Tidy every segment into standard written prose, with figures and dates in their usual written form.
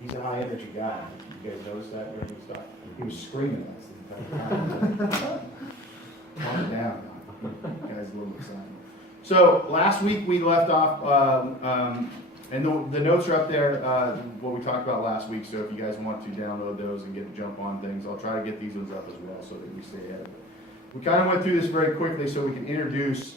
He's a high energy guy. You guys notice that during the stuff? He was screaming at us the entire time. Calm it down. You guys a little excited. So last week we left off, and the notes are up there, what we talked about last week. So if you guys want to download those and get a jump on things, I'll try to get these ones up as well so that we stay ahead of it. We kind of went through this very quickly so we can introduce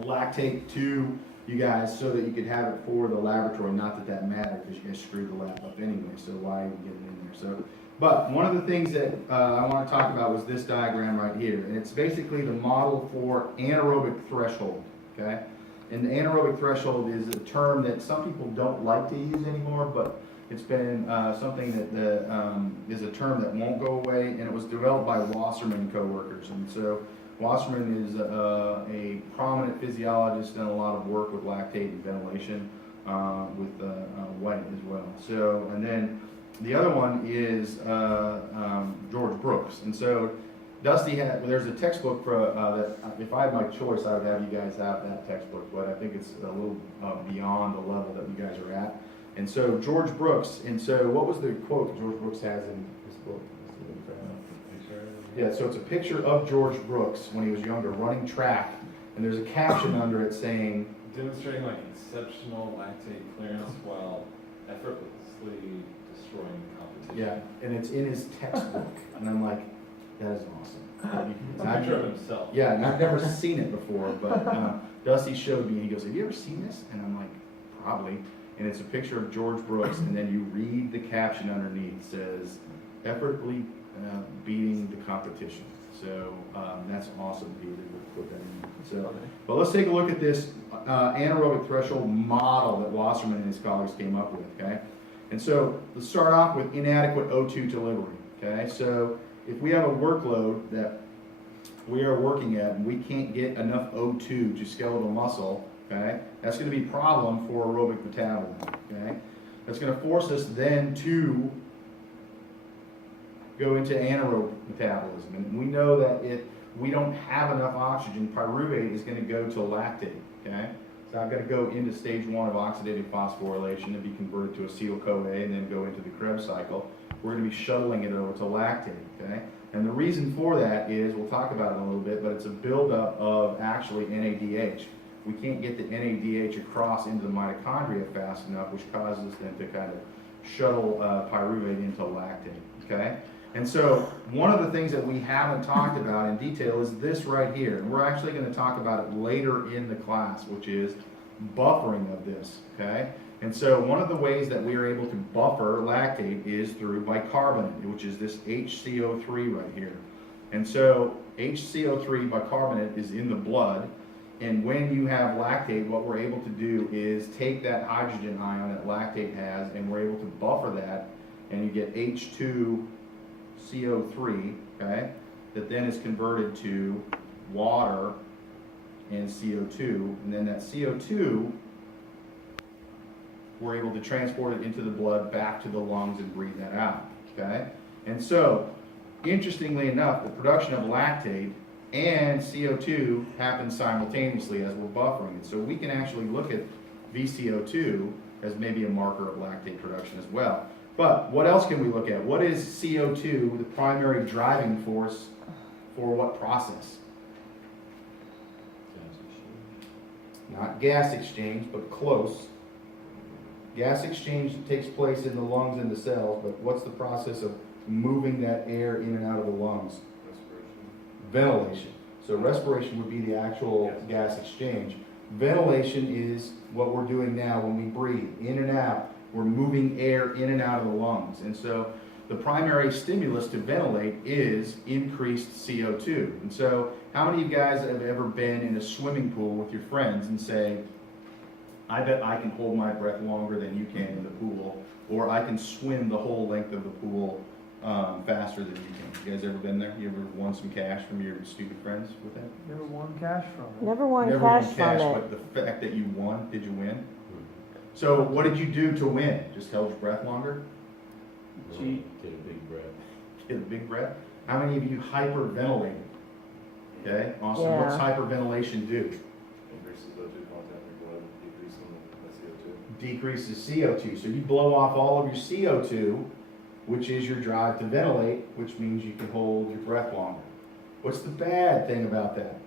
lactate to you guys so that you could have it for the laboratory. Not that that mattered because you guys screwed the lab up anyway, so why even get it in there? So, but one of the things that I want to talk about was this diagram right here, and it's basically the model for anaerobic threshold, okay? And the anaerobic threshold is a term that some people don't like to use anymore, but it's been something that is a term that won't go away, and it was developed by Wasserman co-workers. And so Wasserman is a prominent physiologist, done a lot of work with lactate and ventilation with White as well. So, and then the other one is George Brooks. And so Dusty had, there's a textbook for, that if I had my choice, I would have you guys have that textbook, but I think it's a little beyond the level that you guys are at. And so George Brooks, and so what was the quote that George Brooks has in his book? Yeah, so it's a picture of George Brooks when he was younger running track, and there's a caption under it saying, demonstrating like exceptional lactate clearance while effortlessly destroying competition. yeah, and it's in his textbook, and I'm like, that is awesome. It's a picture of himself. Yeah, and I've never seen it before, but Dusty showed me, and he goes, have you ever seen this? And I'm like, probably. And it's a picture of George Brooks, and then you read the caption underneath. It says, effortlessly beating the competition. So that's awesome, Peter. We'll put that in. So, but let's take a look at this anaerobic threshold model that Wasserman and his colleagues came up with, okay? And so let's start off with inadequate O2 delivery, okay? So if we have a workload that we are working at and we can't get enough O2 to skeletal muscle, okay, that's going to be a problem for aerobic metabolism, okay? That's going to force us then to go into anaerobic metabolism. And we know that if we don't have enough oxygen, pyruvate is going to go to lactate, okay? So I've got to go into stage 1 of oxidative phosphorylation and be converted to acetyl-CoA and then go into the Krebs cycle. We're going to be shuttling it over to lactate, okay? And the reason for that is, we'll talk about it in a little bit, but it's a buildup of actually NADH. We can't get the NADH across into the mitochondria fast enough, which causes them to kind of shuttle pyruvate into lactate, okay? And so one of the things that we haven't talked about in detail is this right here. And we're actually going to talk about it later in the class, which is buffering of this, okay? And so one of the ways that we are able to buffer lactate is through bicarbonate, which is this HCO3 right here. And so HCO3 bicarbonate is in the blood. And when you have lactate, what we're able to do is take that hydrogen ion that lactate has, and we're able to buffer that, and you get H2CO3, okay, that then is converted to water and CO2, and then that CO2, we're able to transport it into the blood back to the lungs and breathe that out, okay? And so, interestingly enough, the production of lactate and CO2 happens simultaneously as we're buffering it. So we can actually look at VCO2 as maybe a marker of lactate production as well. But what else can we look at? What is CO2, the primary driving force for what process? Not gas exchange, but close. Gas exchange takes place in the lungs and the cells, but what's the process of moving that air in and out of the lungs? Ventilation. So respiration would be the actual gas exchange. Ventilation is what we're doing now when we breathe, in and out. We're moving air in and out of the lungs. And so the primary stimulus to ventilate is increased CO2. And so how many of you guys have ever been in a swimming pool with your friends and say, I bet I can hold my breath longer than you can in the pool, or I can swim the whole length of the pool faster than you can. You guys ever been there? You ever won some cash from your stupid friends with that? Never won cash from it. Never won cash from it. But the fact that you won, did you win? So what did you do to win? Just held your breath longer? Cheat. Get a big breath. Get a big breath? How many of you hyperventilated? Okay, awesome. What's Yeah. hyperventilation do? Increases O2 content in your blood, decreasing the CO2. decreases CO2. So you blow off all of your CO2, which is your drive to ventilate, which means you can hold your breath longer. What's the bad thing about that?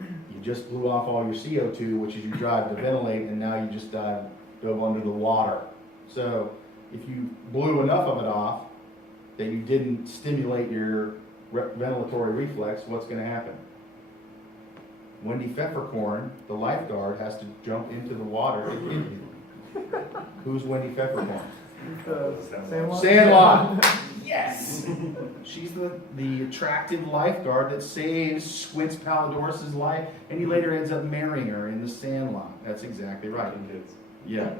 You just blew off all your CO2, which is your drive to ventilate, and now you just dove under the water. So if you blew enough of it off that you didn't stimulate your ventilatory reflex, what's going to happen? Wendy Pfeffercorn, the lifeguard, has to jump into the water to get you. Who's Wendy Pfeffercorn? Sandlot? Sandlot. Yes. She's the attractive lifeguard that saves Squints Palidorus's life, and he later ends up marrying her in the Sandlot. That's exactly right. Yeah.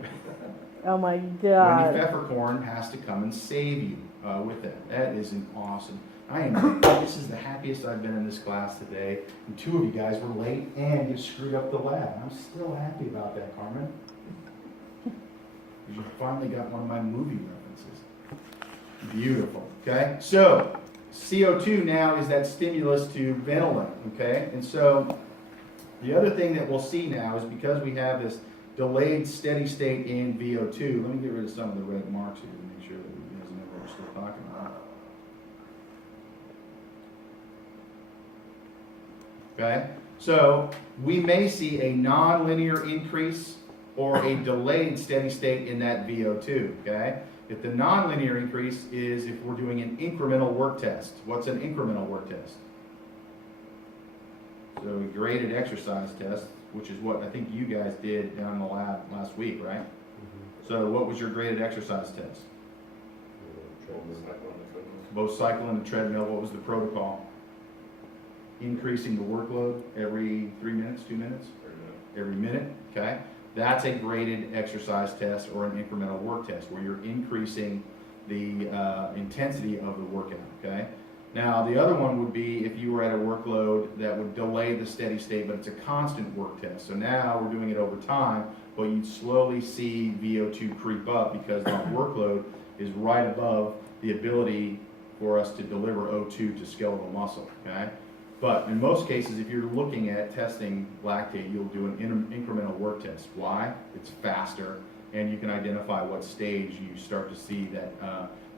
Oh my Wendy God. Pfeffercorn has to come and save you with that. That is an awesome. This is the happiest I've been in this class today. And two of you guys were late and you screwed up the lab. I'm still happy about that, Carmen. You finally got one of my movie references. Beautiful. Okay, so CO2 now is that stimulus to ventilate. Okay, and so the other thing that we'll see now is because we have this delayed steady state in VO2. Let me get rid of some of the red marks here to make sure that you guys know what we're still talking about. Okay, so we may see a nonlinear increase or a delayed steady state in that VO2, okay? If the nonlinear increase is if we're doing an incremental work test. What's an incremental work test? So a graded exercise test, which is what I think you guys did down in the lab last week, right? So what was your graded exercise test? Both cycle and the treadmill. What was the protocol? Increasing the workload every 3 minutes, 2 minutes? Every minute, okay? That's a graded exercise test or an incremental work test where you're increasing the intensity of the workout, okay? Now, the other one would be if you were at a workload that would delay the steady state, but it's a constant work test. So now we're doing it over time, but you'd slowly see VO2 creep up because that workload is right above the ability for us to deliver O2 to skeletal muscle, okay? But in most cases, if you're looking at testing lactate, you'll do an incremental work test. Why? It's faster, and you can identify what stage you start to see that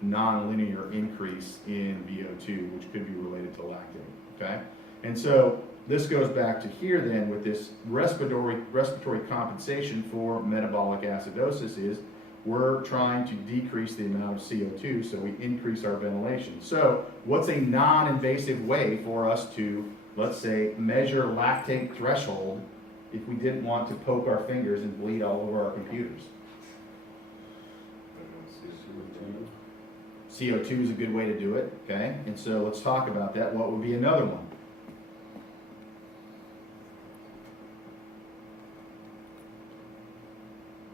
nonlinear increase in VO2, which could be related to lactate, okay? And so this goes back to here then with this respiratory compensation for metabolic acidosis is we're trying to decrease the amount of CO2, so we increase our ventilation. So what's a non-invasive way for us to, let's say, measure lactate threshold if we didn't want to poke our fingers and bleed all over our computers? CO2 is a good way to do it, okay? And so let's talk about that. What would be another one?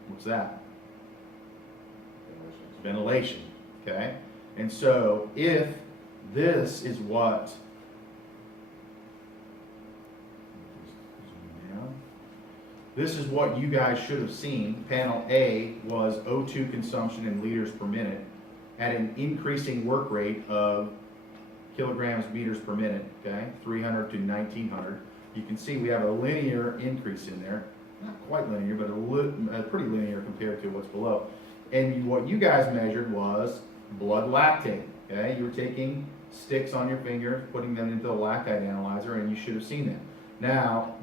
What's that? Ventilation, okay? And so if this is what, this is what you guys should have seen. Panel A was O2 consumption in liters per minute at an increasing work rate of kilograms meters per minute, okay? 300 to 1900. You can see we have a linear increase in there. Not quite linear, but a pretty linear compared to what's below. And what you guys measured was blood lactate, okay? You were taking sticks on your finger, putting them into the lactate analyzer, and you should have seen that. Now,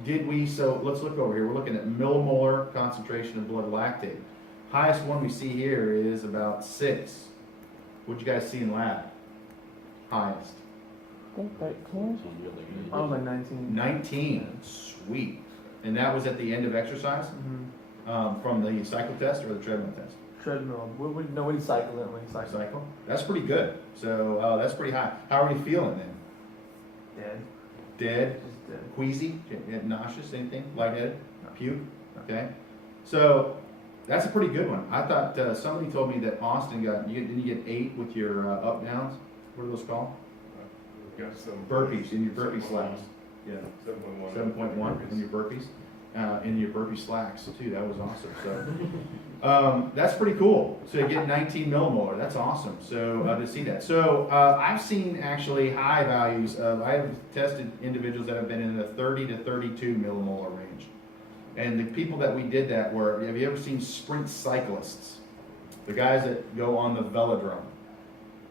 so let's look over here. We're looking at millimolar concentration of blood lactate. Highest one we see here is about 6. What'd you guys see in lab? Highest. I think 13. I was like 19. 19, sweet. And that was at the end of exercise? From the cycle test or the treadmill test? Treadmill. No, when you cycle it, when you cycle. Cycle? That's pretty good. So that's pretty high. How are you feeling then? Dead. Dead? Just dead. Queasy? Nauseous? Anything? Lightheaded? Puke? Okay. So that's a pretty good one. I thought somebody told me that Austin didn't you get 8 with your up downs? What are those called? Got some Burpees, in your burpee slacks. Yeah. 7.1. 7.1 in your burpees. In your burpee slacks too. That was awesome. So that's pretty cool. So you get 19 millimolar. That's awesome. So to see that. So I've seen actually high values of. I have tested individuals that have been in the 30 to 32 millimolar range. And the people that we did that were, have you ever seen sprint cyclists? The guys that go on the velodrome,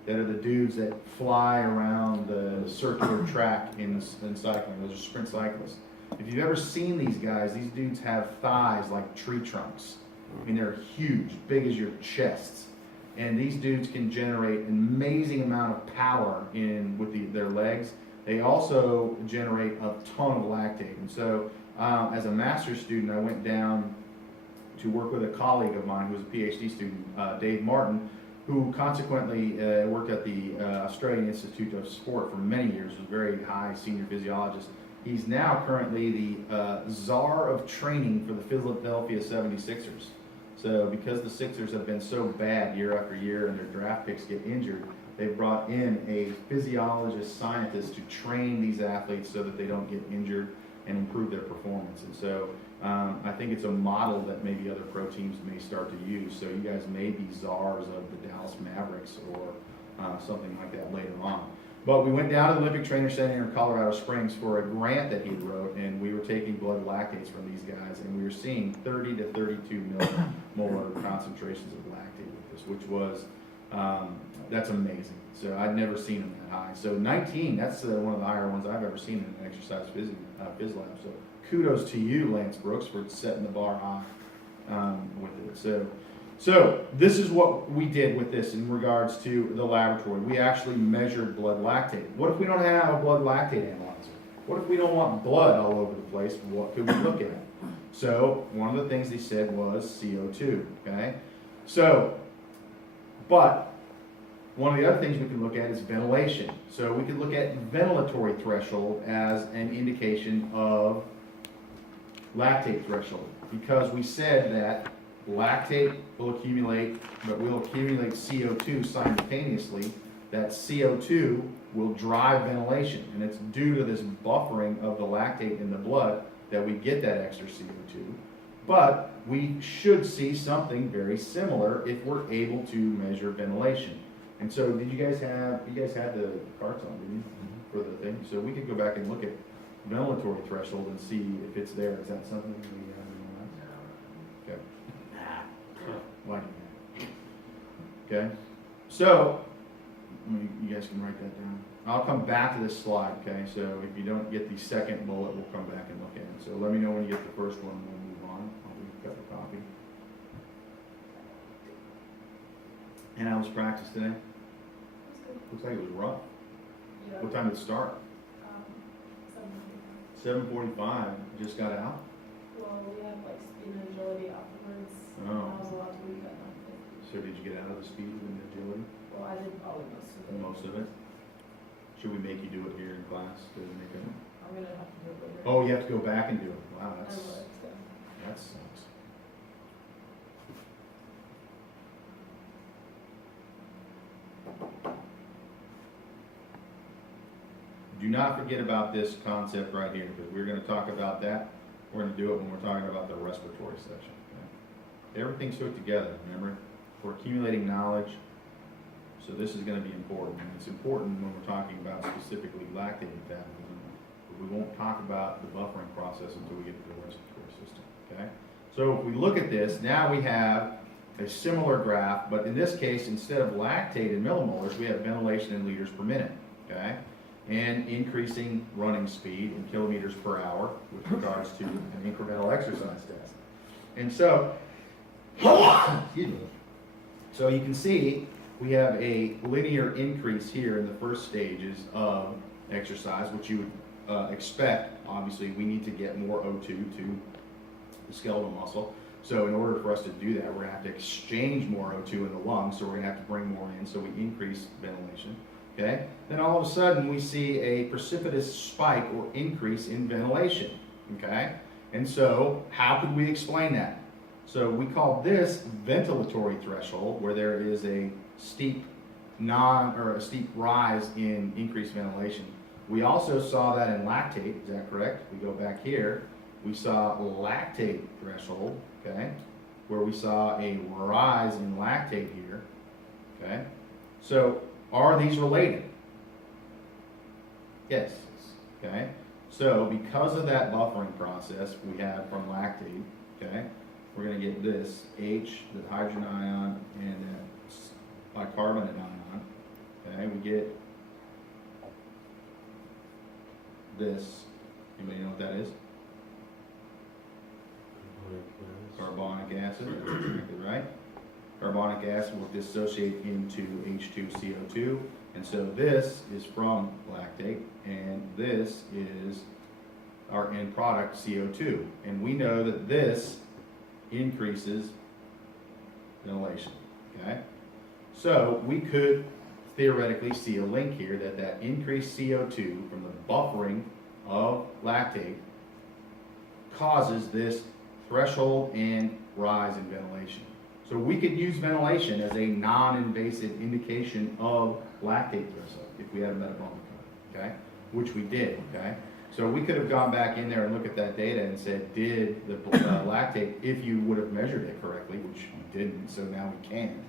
that are the dudes that fly around the circular track in cycling. Those are sprint cyclists. If you've ever seen these guys, these dudes have thighs like tree trunks. I mean, they're huge, big as your chests. And these dudes can generate an amazing amount of power with their legs. They also generate a ton of lactate. And so, as a master's student, I went down to work with a colleague of mine who was a PhD student, Dave Martin, who consequently worked at the Australian Institute of Sport for many years, was a very high senior physiologist. He's now currently the czar of training for the Philadelphia 76ers. So because the Sixers have been so bad year after year and their draft picks get injured, they've brought in a physiologist scientist to train these athletes so that they don't get injured and improve their performance. And so I think it's a model that maybe other pro teams may start to use. So you guys may be czars of the Dallas Mavericks or something like that later on. But we went down to the Olympic Trainer Center in Colorado Springs for a grant that he wrote, and we were taking blood lactates from these guys, and we were seeing 30 to 32 millimolar concentrations of lactate with this, which was, that's amazing. So I'd never seen them that high. So 19, that's one of the higher ones I've ever seen in an exercise phys lab. So kudos to you, Lance Brooks, for setting the bar high with it. So this is what we did with this in regards to the laboratory. We actually measured blood lactate. What if we don't have a blood lactate analyzer? What if we don't want blood all over the place? What could we look at? So one of the things they said was CO2, okay? So, but one of the other things we can look at is ventilation. So we could look at ventilatory threshold as an indication of lactate threshold, because we said that lactate will accumulate, but we'll accumulate CO2 simultaneously. That CO2 will drive ventilation, and it's due to this buffering of the lactate in the blood that we get that extra CO2. But we should see something very similar if we're able to measure ventilation. And so, did you guys had the carts on, didn't you, for the thing? So we could go back and look at ventilatory threshold and see if it's there. Is that something we have in the lab? Okay. Why? Okay. So, you guys can write that down. I'll come back to this slide, okay? So if you don't get the second bullet, we'll come back and look at it. So let me know when you get the first one and we'll move on. I'll do a cup of coffee. And how was practice today? Looks like it was rough. Yeah. What time did it start? 7:45. Just got out? Well, we have like speed and agility afterwards. Oh. I was allowed to leave at 9:50. So did you get out of the speed and agility? Well, I did probably most of it. Most of it? Should we make you do it here in class to make it? I'm gonna have to do it later. Oh, you have to go back and do it. Wow, I that's, would, so. that sucks. Do not forget about this concept right here, because we're going to talk about that. We're going to do it when we're talking about the respiratory section. Okay? Everything's hooked together, remember? We're accumulating knowledge, so this is going to be important. And it's important when we're talking about specifically lactate metabolism, but we won't talk about the buffering process until we get to the respiratory system. Okay? So if we look at this, now we have a similar graph, but in this case, instead of lactate in millimolars, we have ventilation in liters per minute. Okay? And increasing running speed in kilometers per hour with regards to an incremental exercise test. And so, excuse me. So you can see we have a linear increase here in the first stages of exercise, which you would expect. Obviously, we need to get more O2 to the skeletal muscle. So in order for us to do that, we're going to have to exchange more O2 in the lungs, so we're going to have to bring more in, so we increase ventilation. Okay? Then all of a sudden we see a precipitous spike or increase in ventilation. Okay? And so how could we explain that? So we call this ventilatory threshold, where there is a steep steep rise in increased ventilation. We also saw that in lactate, is that correct? We go back here, we saw lactate threshold, okay? Where we saw a rise in lactate here. Okay? So are these related? Yes. Okay. So because of that buffering process we have from lactate, okay, we're gonna get this H, the hydrogen ion, and that bicarbonate ion, okay, we get this, anybody know what that is? Carbonic acid, that's exactly right. Carbonic acid will dissociate into H2CO2, and so this is from lactate, and this is our end product, CO2. And we know that this increases ventilation, okay? So we could theoretically see a link here that increased CO2 from the buffering of lactate causes this threshold and rise in ventilation. So we could use ventilation as a non-invasive indication of lactate threshold if we had a metabolic code, okay? Which we did, okay? So we could have gone back in there and looked at that data and said, did the lactate, if you would have measured it correctly, which we didn't, so now we can,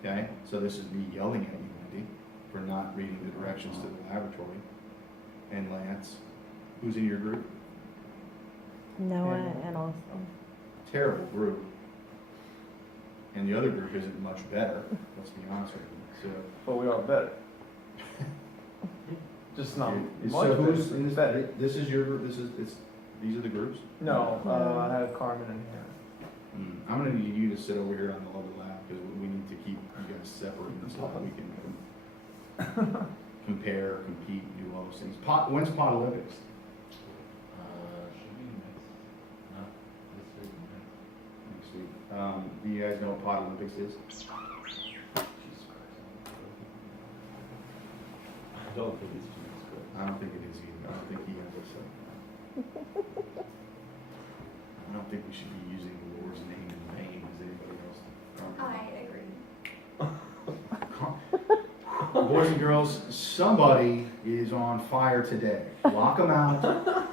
okay? So this is me yelling at you, Wendy, for not reading the directions to the laboratory. And Lance, who's in your group? Noah and Austin. Terrible group. And the other group isn't much better, let's be honest with you, so. But we are better. Just not much So better. who's in Better. this is your group, these are the groups? No, No. I have Carmen in here. I'm gonna need you to sit over here on the lower lab, because we need to keep you guys separate, so that we can compare, compete, do all those things. When's Pot Olympics? Should be not this week, Next week. Do you guys know what Pot Olympics is? Jesus Christ. I don't think it's Jesus Christ. I don't think it is either, I don't think he has a say. I don't think we should be using the Lord's name in vain, does anybody else? Boys and girls, somebody is on fire today. Lock them out.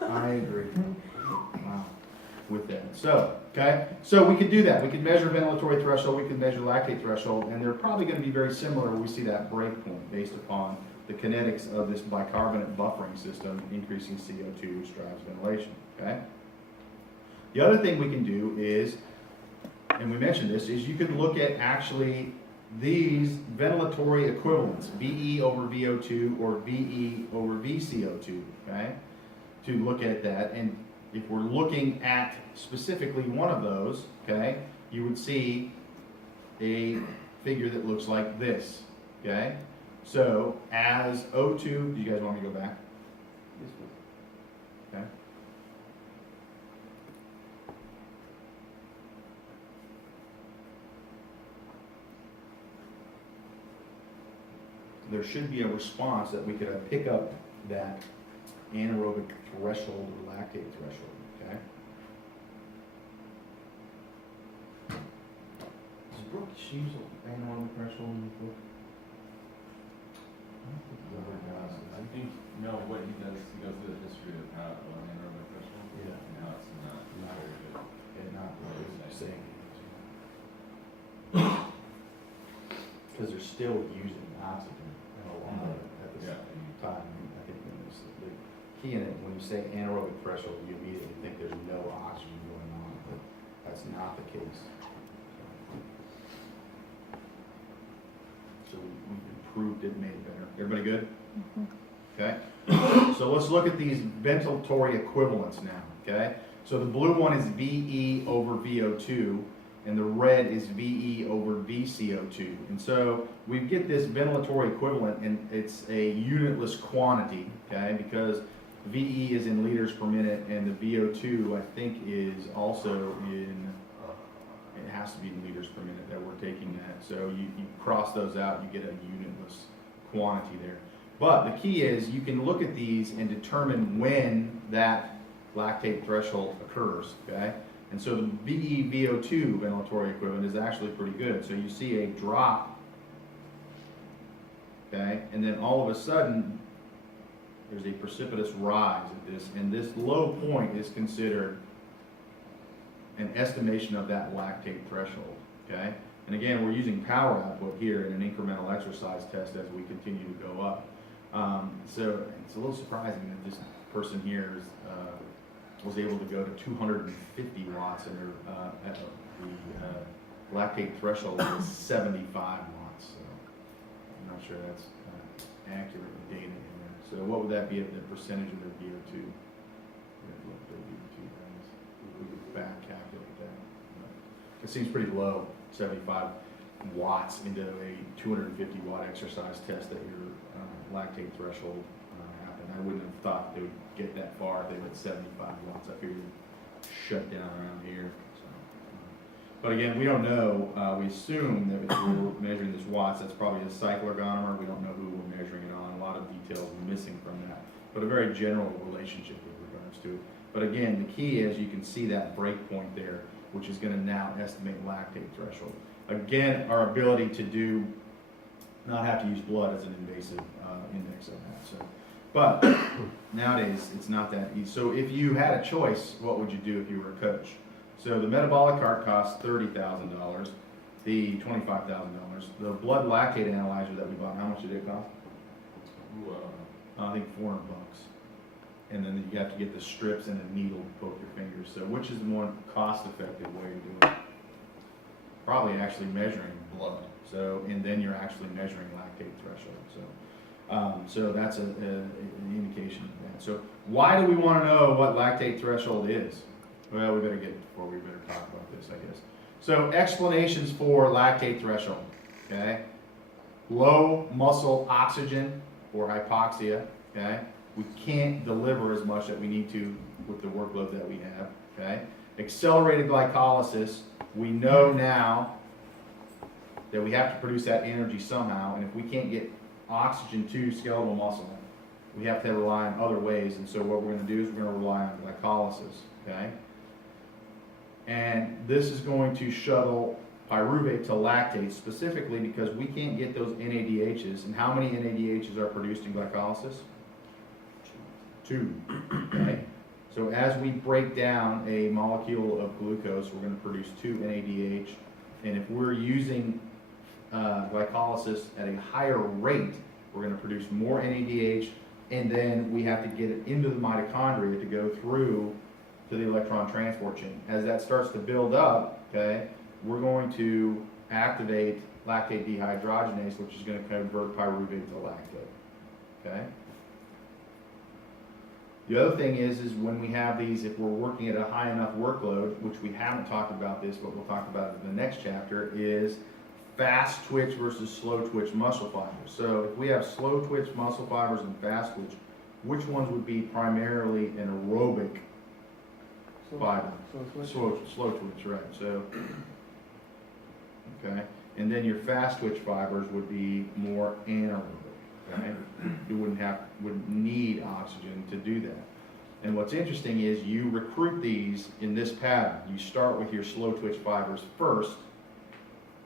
I agree. Wow. With that. So, okay. So we could do that. We could measure ventilatory threshold. We could measure lactate threshold. And they're probably going to be very similar. We see that break point based upon the kinetics of this bicarbonate buffering system increasing CO2, which drives ventilation. Okay. The other thing we can do is, and we mentioned this, is you could look at actually these ventilatory equivalents, VE over VO2 or VE over VCO2, okay? To look at that, and if we're looking at specifically one of those, okay, you would see a figure that looks like this, okay? So as O2, do you guys want me to go back? Okay. There should be a response that we could pick up that anaerobic threshold or lactate threshold, okay? Does Brooke use anaerobic threshold in the book? I think, no, what he does, he goes through the history of how, anaerobic threshold. Yeah. And how it's not very good. And not what it's saying. Because they're still using oxygen at this Yeah. time. I think when it's the key in it, when you say anaerobic threshold, you immediately think there's no oxygen going on, but that's not the case. So we improved it, made it better. Everybody good? Okay. So let's look at these ventilatory equivalents now, okay? So the blue one is VE over VO2, and the red is VE over VCO2. And so we get this ventilatory equivalent, and it's a unitless quantity, okay? Because VE is in liters per minute, and the VO2, I think, is also in, it has to be in liters per minute that we're taking that. So you cross those out, you get a unitless quantity there. But the key is you can look at these and determine when that lactate threshold occurs, okay? And so the VE-VO2 ventilatory equivalent is actually pretty good. So you see a drop, okay? And then all of a sudden, there's a precipitous rise at this, and this low point is considered an estimation of that lactate threshold, okay? And again, we're using power output here in an incremental exercise test as we continue to go up. So it's a little surprising that this person here is, was able to go to 250 watts, and at the lactate threshold is 75 watts. So I'm not sure that's accurate data in there. So what would that be at the percentage of their VO2? What their VO2 is. We could back calculate that. It seems pretty low, 75 watts into a 250 watt exercise test that your lactate threshold happened. I wouldn't have thought they would get that far if they were at 75 watts. I figured it'd shut down around here. So, but again, we don't know. We assume that if we're measuring this watts, that's probably a cycloergometer. We don't know who we're measuring it on. A lot of details are missing from that, but a very general relationship with regards to it. But again, the key is you can see that break point there, which is going to now estimate lactate threshold. Again, our ability to not have to use blood as an invasive index of that. So, but nowadays it's not that easy. So if you had a choice, what would you do if you were a coach? So the metabolic cart costs $30,000, the $25,000. The blood lactate analyzer that we bought, how much did it cost? Ooh, I think $400. And then you have to get the strips and a needle to poke your fingers. So which is the more cost-effective way to do it? Probably actually measuring blood. So, and then you're actually measuring lactate threshold. So that's an indication of that. So why do we want to know what lactate threshold is? Well, we better talk about this, I guess. So explanations for lactate threshold, okay? Low muscle oxygen or hypoxia, okay? We can't deliver as much that we need to with the workload that we have, okay? Accelerated glycolysis, we know now that we have to produce that energy somehow, and if we can't get oxygen to skeletal muscle, we have to rely on other ways, and so what we're going to do is we're going to rely on glycolysis, okay? And this is going to shuttle pyruvate to lactate specifically because we can't get those NADHs, and how many NADHs are produced in glycolysis? 2, okay? So as we break down a molecule of glucose, we're going to produce 2 NADH, and if we're using glycolysis at a higher rate, we're going to produce more NADH, and then we have to get it into the mitochondria to go through to the electron transport chain. As that starts to build up, okay, we're going to activate lactate dehydrogenase, which is going to convert pyruvate to lactate, okay? The other thing is when we have these, if we're working at a high enough workload, which we haven't talked about this, but we'll talk about it in the next chapter, is fast twitch versus slow twitch muscle fibers. So if we have slow twitch muscle fibers and fast twitch, which ones would be primarily an aerobic fiber? Slow twitch, right. So, okay. And then your fast twitch fibers would be more anaerobic. Okay? You wouldn't need oxygen to do that. And what's interesting is you recruit these in this pattern. You start with your slow twitch fibers first,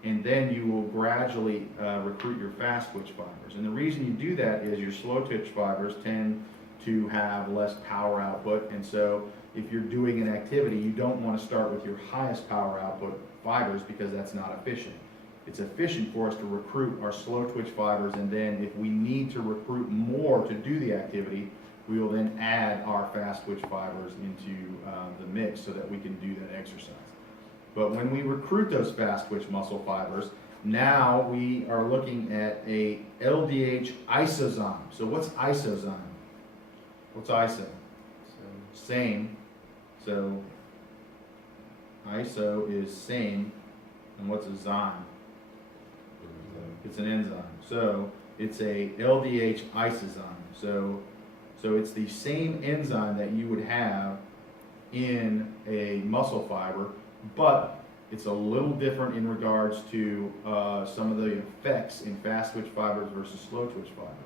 and then you will gradually recruit your fast twitch fibers. And the reason you do that is your slow twitch fibers tend to have less power output, and so if you're doing an activity, you don't want to start with your highest power output fibers because that's not efficient. It's efficient for us to recruit our slow twitch fibers, and then if we need to recruit more to do the activity, we will then add our fast twitch fibers into the mix so that we can do that exercise. But when we recruit those fast twitch muscle fibers, now we are looking at a LDH isozyme. So what's isozyme? What's iso? Same. So iso is same, and what's a zyme? It's an enzyme. So it's a LDH isozyme. So it's the same enzyme that you would have in a muscle fiber, but it's a little different in regards to some of the effects in fast twitch fibers versus slow twitch fibers.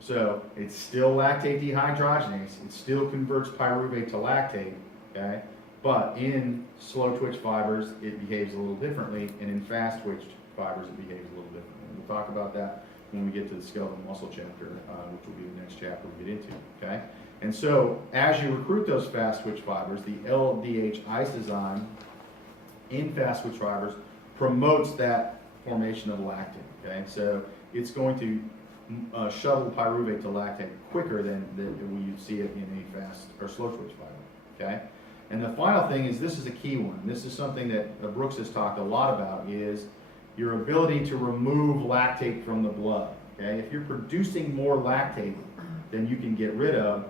So it's still lactate dehydrogenase. It still converts pyruvate to lactate, okay? But in slow twitch fibers, it behaves a little differently, and in fast twitch fibers, it behaves a little differently. We'll talk about that when we get to the skeletal muscle chapter, which will be the next chapter we get into, okay? And so as you recruit those fast twitch fibers, the LDH isozyme in fast twitch fibers promotes that formation of lactate, okay? So it's going to shuttle pyruvate to lactate quicker than we see it in a fast or slow twitch fiber, okay? And the final thing is, this is a key one. This is something that Brooks has talked a lot about, is your ability to remove lactate from the blood, okay? If you're producing more lactate than you can get rid of,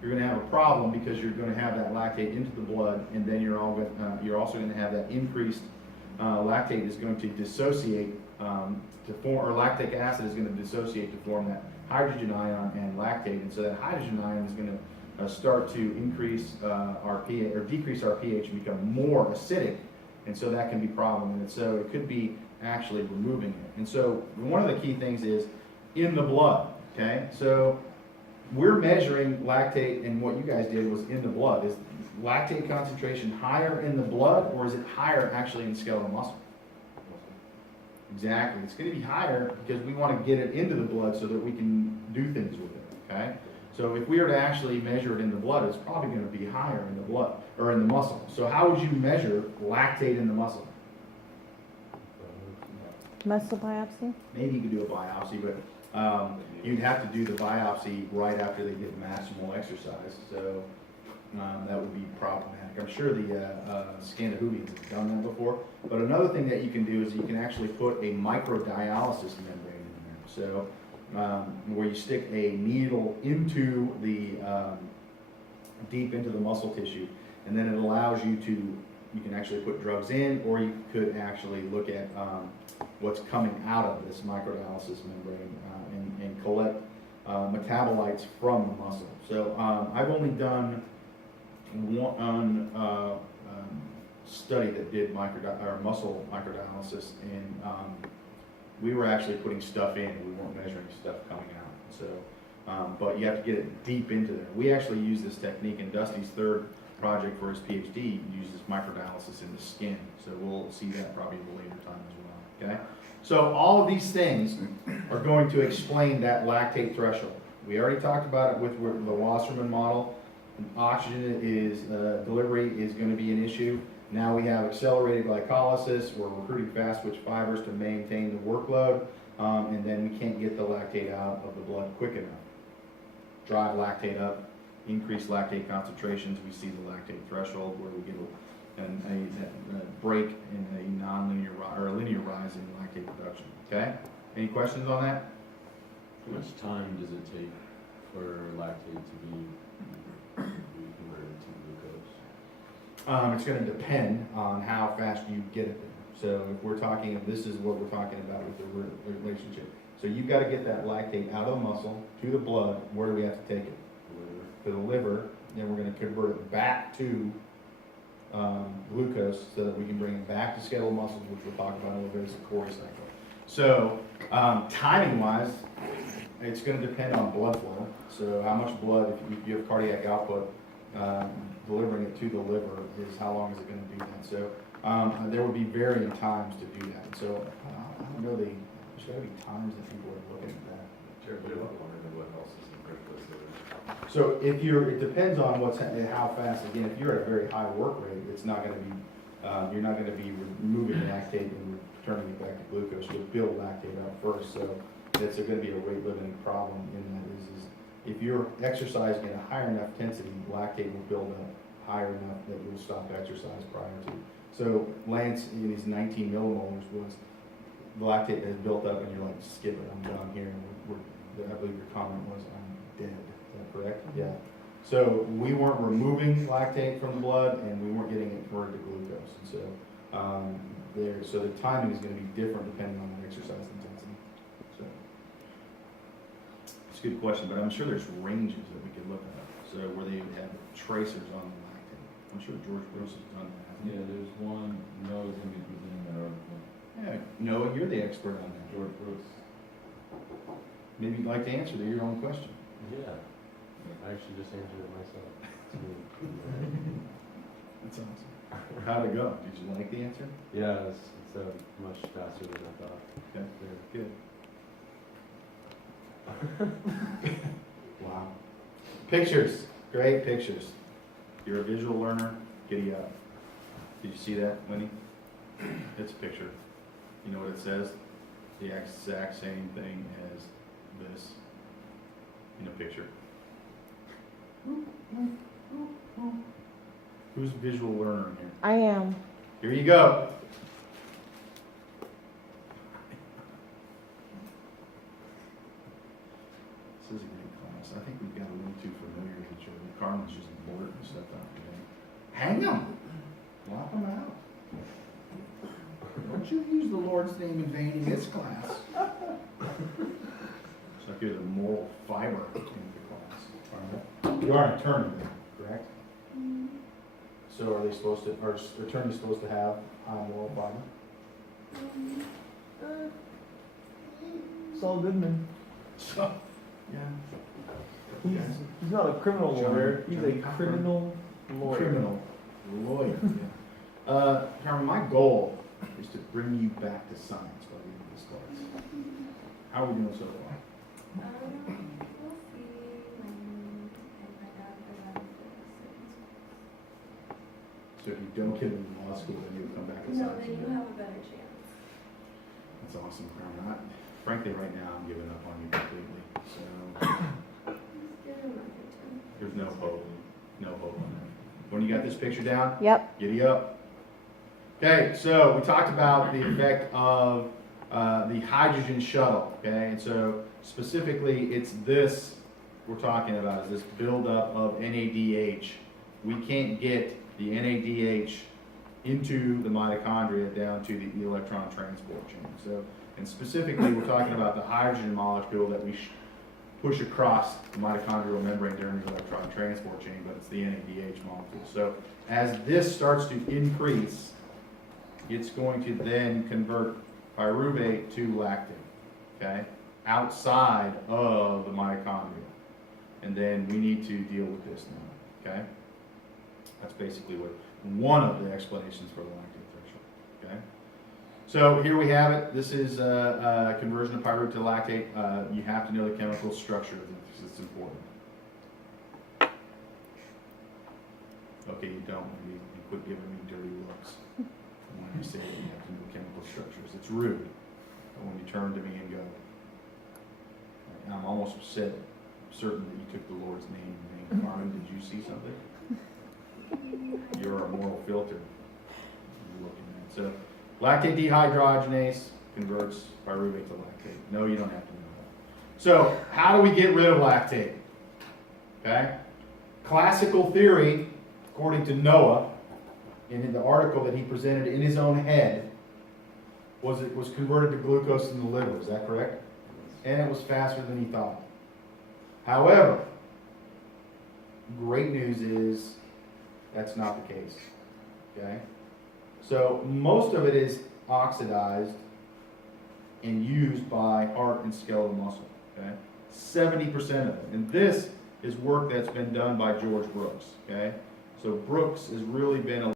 you're going to have a problem, because you're going to have that lactate into the blood, and then you're also going to have that increased lactate is going to dissociate to form, or lactic acid is going to dissociate to form that hydrogen ion and lactate, and so that hydrogen ion is going to start to increase our pH, or decrease our pH and become more acidic, and so that can be a problem, and so it could be actually removing it. And so one of the key things is in the blood, okay? So we're measuring lactate, and what you guys did was in the blood. Is lactate concentration higher in the blood, or is it higher actually in skeletal muscle? Exactly. It's going to be higher because we want to get it into the blood so that we can do things with it, okay? So if we were to actually measure it in the blood, it's probably going to be higher in the blood, or in the muscle. So how would you measure lactate in the muscle? Muscle biopsy? Maybe you could do a biopsy, but you'd have to do the biopsy right after they get maximal exercise, so that would be problematic. I'm sure the Scandinavians have done that before, but another thing that you can do is you can actually put a microdialysis membrane in there. So where you stick a needle into the deep into the muscle tissue, and then it allows you to, you can actually put drugs in, or you could actually look at what's coming out of this microdialysis membrane and collect metabolites from the muscle. So I've only done one study that did muscle microdialysis, and we were actually putting stuff in, we weren't measuring stuff coming out. So, but you have to get it deep into there. We actually use this technique, in Dusty's third project for his PhD, uses microdialysis in the skin. So we'll see that probably at a later time as well, okay? So all of these things are going to explain that lactate threshold. We already talked about it with the Wasserman model. Oxygen is, delivery is going to be an issue. Now we have accelerated glycolysis. We're recruiting fast switch fibers to maintain the workload, and then we can't get the lactate out of the blood quick enough. Drive lactate up, increase lactate concentrations. We see the lactate threshold where we get a break in a non-linear or a linear rise in lactate production. Okay? Any questions on that? How much time does it take for lactate to be converted to glucose? It's going to depend on how fast you get it there. So if we're talking, this is what we're talking about with the relationship. So you've got to get that lactate out of the muscle to the blood. Where do we have to take it? To the liver. Then we're going to convert it back to glucose so that we can bring it back to skeletal muscles, which we'll talk about in a little bit as a Corey cycle. So timing-wise, it's going to depend on blood flow. So how much blood, if you have cardiac output, delivering it to the liver is how long is it going to do that. So there would be varying times to do that. So I don't know, there's got to be times that people are looking at that. Sure, but I wonder what else is in critical stage. So if it depends on how fast. Again, if you're at a very high work rate, it's not going to be, you're not going to be removing lactate and turning it back to glucose. You'll build lactate out first. So that's going to be a rate limiting problem in that is if you're exercising at a higher enough intensity, lactate will build up higher enough that you'll stop exercise prior to. So Lance, in his 19 millimolars, was the lactate that has built up, and you're like, skip it, I'm done here. I believe your comment was, I'm dead. Is that correct? Yeah. So we weren't removing lactate from the blood, and we weren't getting it converted to glucose. And so so the timing is going to be different depending on the exercise intensity. So it's a good question, but I'm sure there's ranges that we could look at. So where they would have tracers on the lactate. I'm sure George Gross has done that. Yeah, there's one, Noah's going to be presenting that article. Yeah, Noah, you're the expert on that. George Brooks. Maybe you'd like to answer your own question. Yeah, I actually just answered it myself. That's awesome. How'd it go? Did you like the answer? Yeah, it's much faster than I thought. Okay, good. Wow. Pictures, great pictures. You're a visual learner, giddy up. Did you see that, Winnie? It's a picture. You know what it says? The exact same thing as this in a picture. Who's a visual learner in here? I am. Here you go. This is a great class. I think we've got a little too familiar with each other. Carmen's just blurting stuff out today. Hang them. Lop them out. Don't you use the Lord's name in vain in this class. So here's the moral fiber in the class. All right. You are an attorney, then, correct? So are they supposed to, are attorneys supposed to have high moral fiber? Saul Goodman. So, yeah. He's not a criminal Johnny- lawyer. He's Johnny a Cochran. criminal lawyer. Criminal lawyer. Yeah. Carmen, my goal is to bring you back to science by the end of this class. How are we doing so far? We'll see when I find out if I got into So if you don't get into law school, then you'll come back to No, science. then you have a better chance. That's awesome, Carmen. Frankly, right now, I'm giving up on you completely. So Just give it a month or two. there's no hope. No hope on that. When you got this picture down, Yep. giddy up. Okay, so we talked about the effect of the hydrogen shuttle, okay? And so specifically, it's this we're talking about, is this buildup of NADH. We can't get the NADH into the mitochondria down to the electron transport chain. So, and specifically, we're talking about the hydrogen molecule that we push across the mitochondrial membrane during the electron transport chain, but it's the NADH molecule. So as this starts to increase, it's going to then convert pyruvate to lactate, okay, outside of the mitochondria. And then we need to deal with this now, okay? That's basically what one of the explanations for the lactate threshold, okay? So here we have it. This is conversion of pyruvate to lactate. You have to know the chemical structure of this. It's important. Okay, you don't. You quit giving me dirty looks when you say that you have to know chemical structures. It's rude. But when you turn to me and go, and I'm almost certain that you took the Lord's name in vain. Carmen, did you see something? You're a moral filter you're looking at. So lactate dehydrogenase converts pyruvate to lactate. No, you don't have to know that. So how do we get rid of lactate? Okay? Classical theory, according to Noah, in the article that he presented in his own head, was it was converted to glucose in the liver. Is that correct? And it was faster than he thought. However, great news is that's not the case. Okay? So most of it is oxidized and used by heart and skeletal muscle. Okay? 70% of it. And this is work that's been done by George Brooks. Okay? So Brooks has really been a